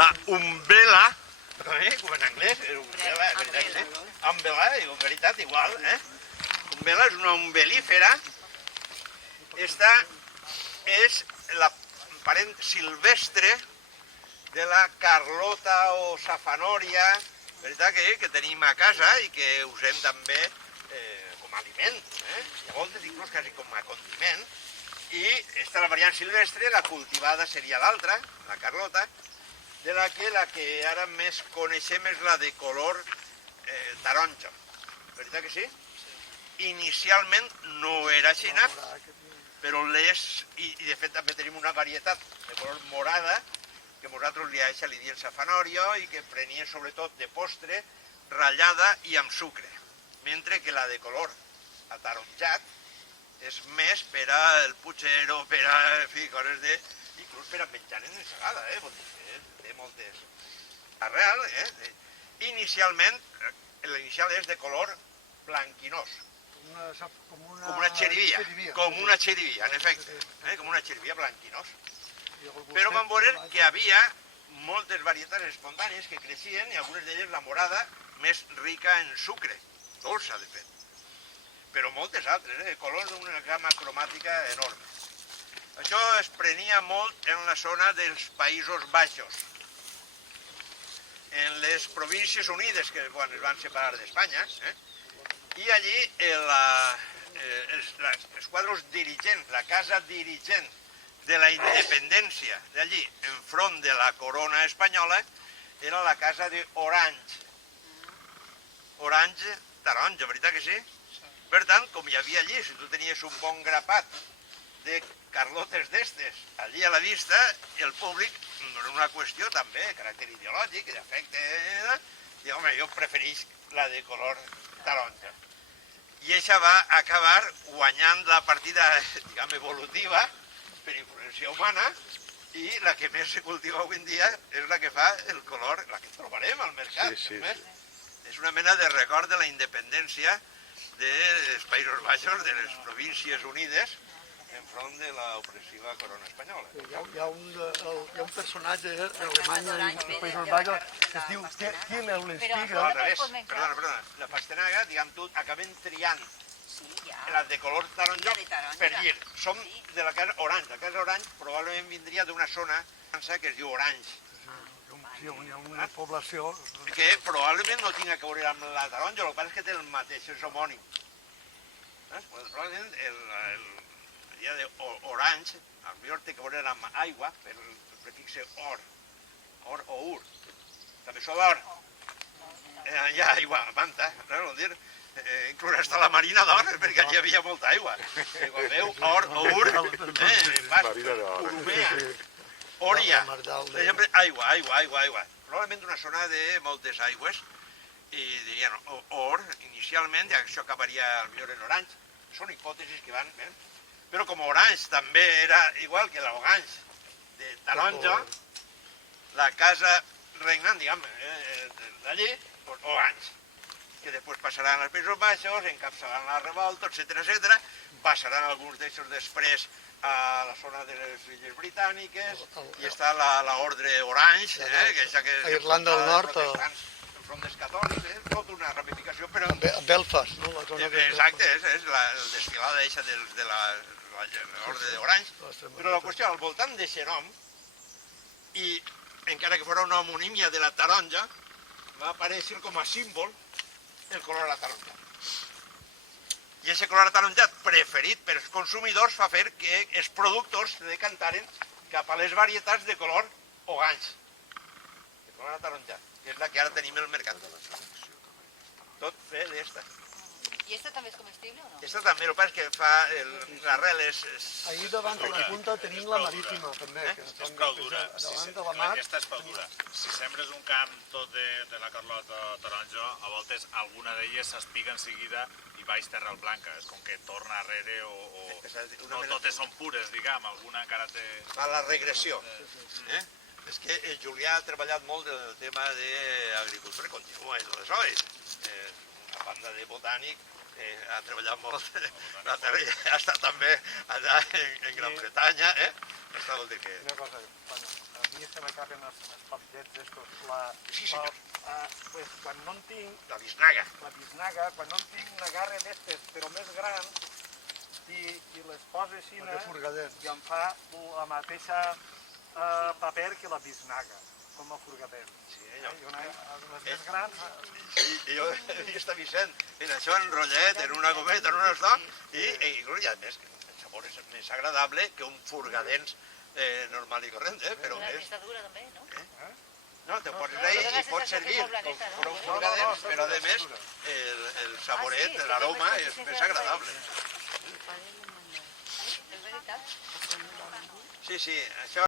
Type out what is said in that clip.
la umbel·la, com en anglès, umbel·la, veritat, umbel·la, en veritat, igual, umbel·la és una umbel·lífera. Esta és la parent silvestre de la carlota o safanòria, veritat que tenim a casa i que usem també com a aliment, i a voltes inclús quasi com a condiment. I esta és la variant silvestre, la cultivada seria l'altra, la carlota, de la que ara més coneixem és la de color taronja. Veritat que sí? Inicialment no era així, però i de fet també tenim una varietat de color morada, que nosaltres li diem safanòria i que prenien sobretot de postre, ratllada i amb sucre, mentre que la de color ataronjat és més per al putxero, per a coses de... inclús per a menjar en ensalada, vol dir que té moltes... Arrel, inicialment, l'inicial és de color blanquinós, com una xerivia, en efecte, com una xerivia blanquinós. Però vam veure que hi havia moltes varietats espontànies que creixien i algunes d'elles la morada més rica en sucre, dolça de fet. Però moltes altres, colors d'una gamma cromàtica enorme. Això es prenia molt en la zona dels Països Baixos. En les Províncies Unides, que quan es van separar d'Espanya, i allí els quadres dirigents, la casa dirigent de la independència d'allí, enfront de la corona espanyola, era la casa d'Orange. Orange, taronja, veritat que sí? Per tant, com hi havia allí, si tu tenies un bon grapat de carlotes d'estes allí a la vista, el públic, no era una qüestió també de caràcter ideològic, d'afecte, i home, jo preferís la de color taronja. I això va acabar guanyant la partida, diguem, evolutiva, per influència humana, i la que més se cultiva avui en dia és la que fa el color, la que trobarem al mercat. És una mena de record de la independència dels Països Baixos, de les Províncies Unides, enfront de l'opressiva corona espanyola. Hi ha un personatge d'Alemanya i dels Països Baixos que es diu Till Eulenspiegel. Al revés, perdona, la pastanaga, diguem tu, acabem triant la de color taronja per dir, som de la casa Orange. La casa Orange probablement vindria d'una zona que es diu Orange. Hi ha una població... Que probablement no tinga que veure amb la taronja, el que passa és que té el mateix, és homònim. Probablement el dia d'Orange, potser té que veure amb aigua, per el prefixe or o ur. També són d'or. Hi ha aigua, manta, vol dir... inclús hasta la marina d'or, perquè allí hi havia molta aigua. Quan veu or o ur, Urumea, Òria, sempre aigua. Probablement una zona de moltes aigües, i dirien or, inicialment, i això acabaria millor en Orange. Són hipòtesis que van, però com Orange també era igual que l'Orange de taronja, la casa regnant, diguem, d'allí, Orange, que després passaran als Països Baixos, encapçaran la revolta, etc. Passaran alguns d'ells després a la zona de les Illes Britàniques, i està l'ordre Orange, que és a Irlanda del Nord, enfront dels catòlics, tota una ramificació, però... A Belfast, no? Exacte, és la desfilada eixa de l'ordre d'Orange, però la qüestió, al voltant d'aquest nom, i encara que fos una homonímia de la taronja, va aparèixer com a símbol el color ataronjat. I aquest color ataronjat preferit pels consumidors fa fer que els productors se decantaren cap a les varietats de color orange, de color ataronjat, que és la que ara tenim al mercat. Tot fe d'esta. I aquesta també és comestible o no? Aquesta també, el que passa és que fa l'arrel és... Ahir davant de la punta tenim la marítima, també. És prou dura. Davant de la mar... Aquesta és prou dura. Si sembres un camp tot de la carlota taronja, a voltes alguna d'elles s'espiga en seguida i baix terra blanca. És com que torna arrere o no totes són pures, diguem, alguna encara té... Fa la regressió. És que el Julià ha treballat molt el tema d'agricultura, continua i tot això. A banda de botànic, ha treballat molt, ha estat també allà en Gran Bretanya, ha estat vol dir que... Una cosa, i se m'acaben els palillets estos. Sí, senyor. Pues, quan no en tinc, La bisnaga. la bisnaga, quan no en tinc una garra d'estes, però més gran, i les poso així, i em fa la mateixa paper que la bisnaga, com a furgadent. Sí, senyor. Les més grans... Jo he vist a Vicent en això, en rotllet, en una gometa, en un estoc, i a més, el sabor és més agradable que un furgadens normal i corrent, però La és... está dura també, no? No, te pots ahí i pots servir per un furgadens, però a més el saboret, l'aroma és més agradable. És veritat? Sí, això